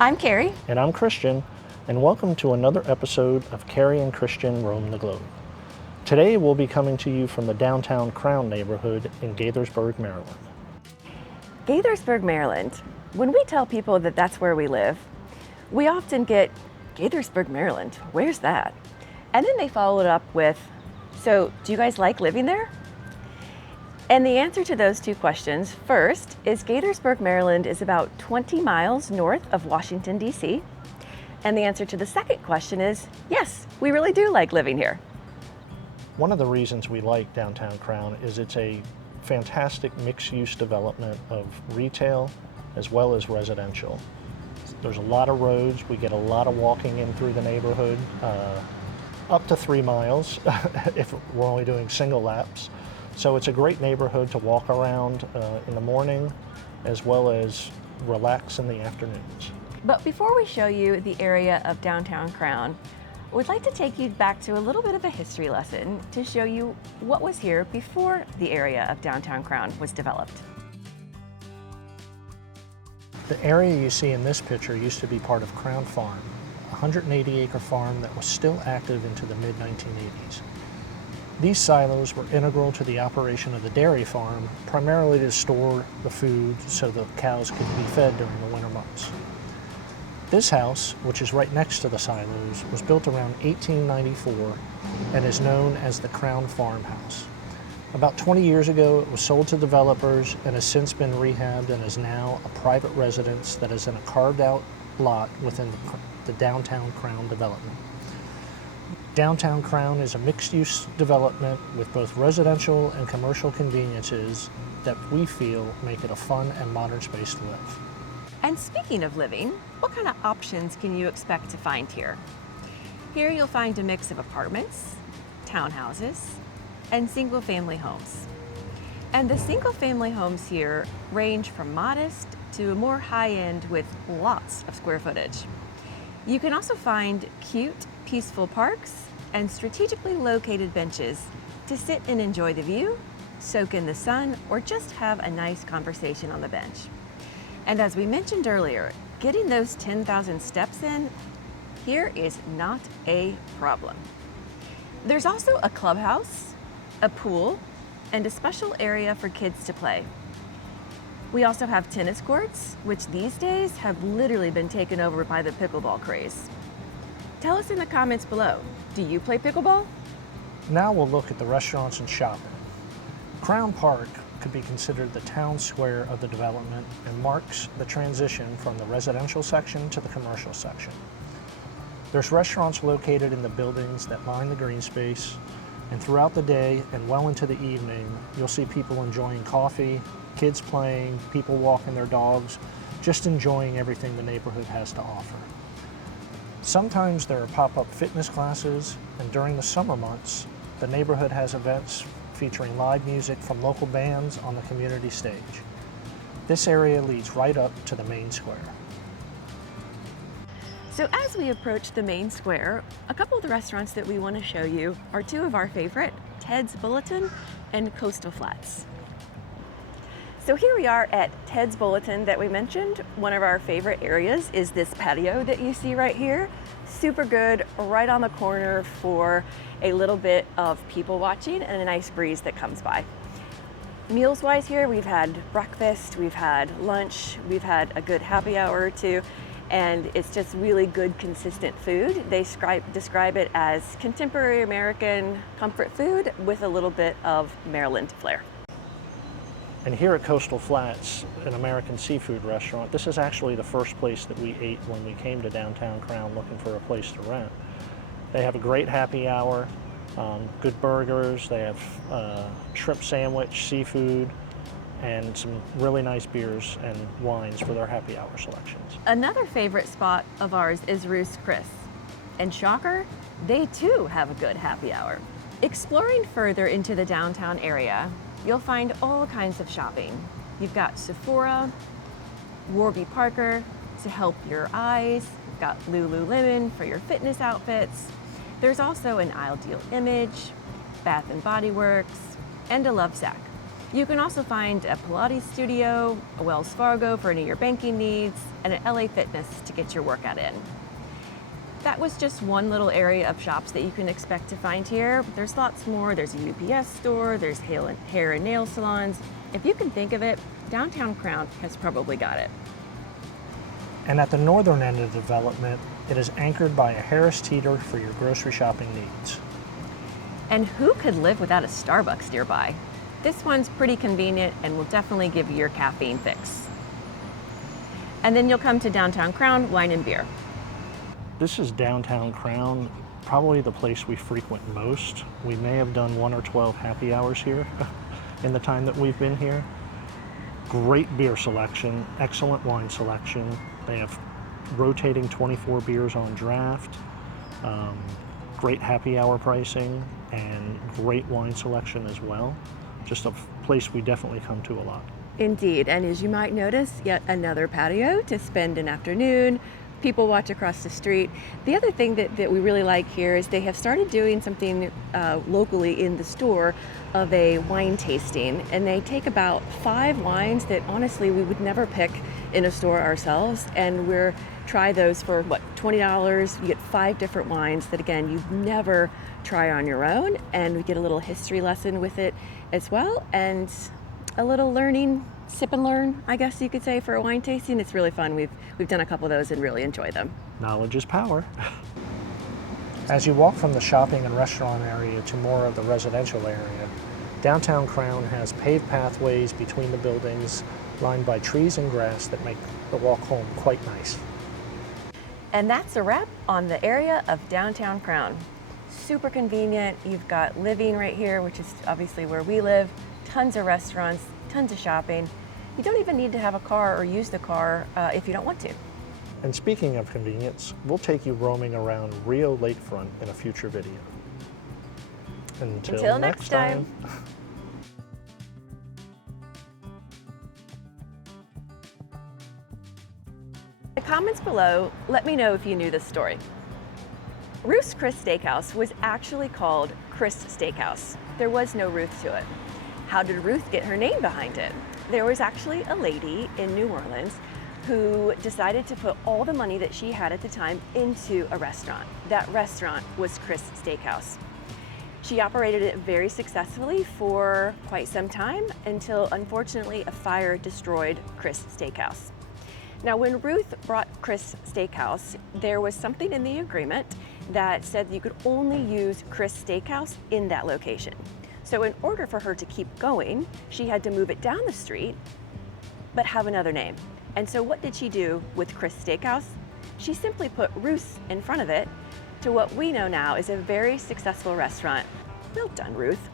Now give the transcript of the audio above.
I'm Carrie. And I'm Christian, and welcome to another episode of Carrie and Christian Roam the Globe. Today we'll be coming to you from the downtown Crown neighborhood in Gaithersburg, Maryland. Gaithersburg, Maryland. When we tell people that that's where we live, we often get, Gaithersburg, Maryland, where's that? And then they follow it up with, so do you guys like living there? And the answer to those two questions, first, is Gaithersburg, Maryland is about 20 miles north of Washington, D.C. And the answer to the second question is, yes, we really do like living here. One of the reasons we like downtown Crown is it's a fantastic mixed-use development of retail as well as residential. There's a lot of roads. We get a lot of walking in through the neighborhood, up to 3 miles if we're only doing single laps. So it's a great neighborhood to walk around in the morning as well as relax in the afternoons. But before we show you the area of downtown Crown, we'd like to take you back to a little bit of a history lesson to show you what was here before the area of downtown Crown was developed. The area you see in this picture used to be part of Crown Farm, a 180-acre farm that was still active into the mid-1980s. These silos were integral to the operation of the dairy farm, primarily to store the food so the cows could be fed during the winter months. This house, which is right next to the silos, was built around 1894 and is known as the Crown Farmhouse. About 20 years ago, it was sold to developers and has since been rehabbed and is now a private residence that is in a carved-out lot within the downtown Crown development. Downtown Crown is a mixed-use development with both residential and commercial conveniences that we feel make it a fun and modern space to live. And speaking of living, what kind of options can you expect to find here? Here you'll find a mix of apartments, townhouses, and single-family homes. And the single-family homes here range from modest to more high-end with lots of square footage. You can also find cute, peaceful parks and strategically located benches to sit and enjoy the view, soak in the sun, or just have a nice conversation on the bench. And as we mentioned earlier, getting those 10,000 steps in here is not a problem. There's also a clubhouse, a pool, and a special area for kids to play. We also have tennis courts, which these days have literally been taken over by the pickleball craze. Tell us in the comments below, do you play pickleball? Now we'll look at the restaurants and shopping. Crown Park could be considered the town square of the development and marks the transition from the residential section to the commercial section. There's restaurants located in the buildings that line the green space, and throughout the day and well into the evening, you'll see people enjoying coffee, kids playing, people walking their dogs, just enjoying everything the neighborhood has to offer. Sometimes there are pop-up fitness classes, and during the summer months, the neighborhood has events featuring live music from local bands on the community stage. This area leads right up to the main square. So as we approach the main square, a couple of the restaurants that we want to show you are two of our favorite, Ted's Bulletin and Coastal Flats. So here we are at Ted's Bulletin that we mentioned. One of our favorite areas is this patio that you see right here. Super good, right on the corner for a little bit of people watching and a nice breeze that comes by. Meals-wise here, we've had breakfast, we've had lunch, we've had a good happy hour or two, and it's just really good, consistent food. They describe it as contemporary American comfort food with a little bit of Maryland flair. And here at Coastal Flats, an American seafood restaurant, this is actually the first place that we ate when we came to downtown Crown looking for a place to rent. They have a great happy hour, good burgers, they have shrimp sandwich, seafood, and some really nice beers and wines for their happy hour selections. Another favorite spot of ours is Ruth's Chris. And shocker, they too have a good happy hour. Exploring further into the downtown area, you'll find all kinds of shopping. You've got Sephora, Warby Parker to help your eyes. You've got Lululemon for your fitness outfits. There's also an Ideal Image, Bath & Body Works, and a Lovesac. You can also find a Pilates studio, a Wells Fargo for any of your banking needs, and an LA Fitness to get your workout in. That was just one little area of shops that you can expect to find here. There's lots more. There's a UPS store, there's hair and nail salons. If you can think of it, downtown Crown has probably got it. And at the northern end of the development, it is anchored by a Harris Teeter for your grocery shopping needs. And who could live without a Starbucks nearby? This one's pretty convenient and will definitely give you your caffeine fix. And then you'll come to downtown Crown Wine and Beer. This is downtown Crown, probably the place we frequent most. We may have done 1 or 12 happy hours here in the time that we've been here. Great beer selection, excellent wine selection. They have rotating 24 beers on draft, great happy hour pricing, and great wine selection as well. Just a place we definitely come to a lot. Indeed, and as you might notice, yet another patio to spend an afternoon. People watch across the street. The other thing that we really like here is they have started doing something locally in the store of a wine tasting, and they take about 5 wines that honestly we would never pick in a store ourselves, and we're try those for what, $20. You get 5 different wines that again you'd never try on your own, and we get a little history lesson with it as well, and a little learning, sip and learn, I guess you could say, for a wine tasting. It's really fun. We've done a couple of those and really enjoy them. Knowledge is power. As you walk from the shopping and restaurant area to more of the residential area, downtown Crown has paved pathways between the buildings lined by trees and grass that make the walk home quite nice. And that's a wrap on the area of downtown Crown. Super convenient. You've got living right here, which is obviously where we live, tons of restaurants, tons of shopping. You don't even need to have a car or use the car if you don't want to. And speaking of convenience, we'll take you roaming around Rio Lakefront in a future video. Until next time. In the comments below, let me know if you knew this story. Ruth's Chris Steakhouse was actually called Chris Steakhouse. There was no Ruth to it. How did Ruth get her name behind it? There was actually a lady in New Orleans who decided to put all the money that she had at the time into a restaurant. That restaurant was Chris Steakhouse. She operated it very successfully for quite some time until, unfortunately, a fire destroyed Chris Steakhouse. Now, when Ruth brought Chris Steakhouse, there was something in the agreement that said you could only use Chris Steakhouse in that location. So in order for her to keep going, she had to move it down the street, but have another name. And so what did she do with Chris Steakhouse? She simply put Ruth in front of it to what we know now is a very successful restaurant. Well done, Ruth.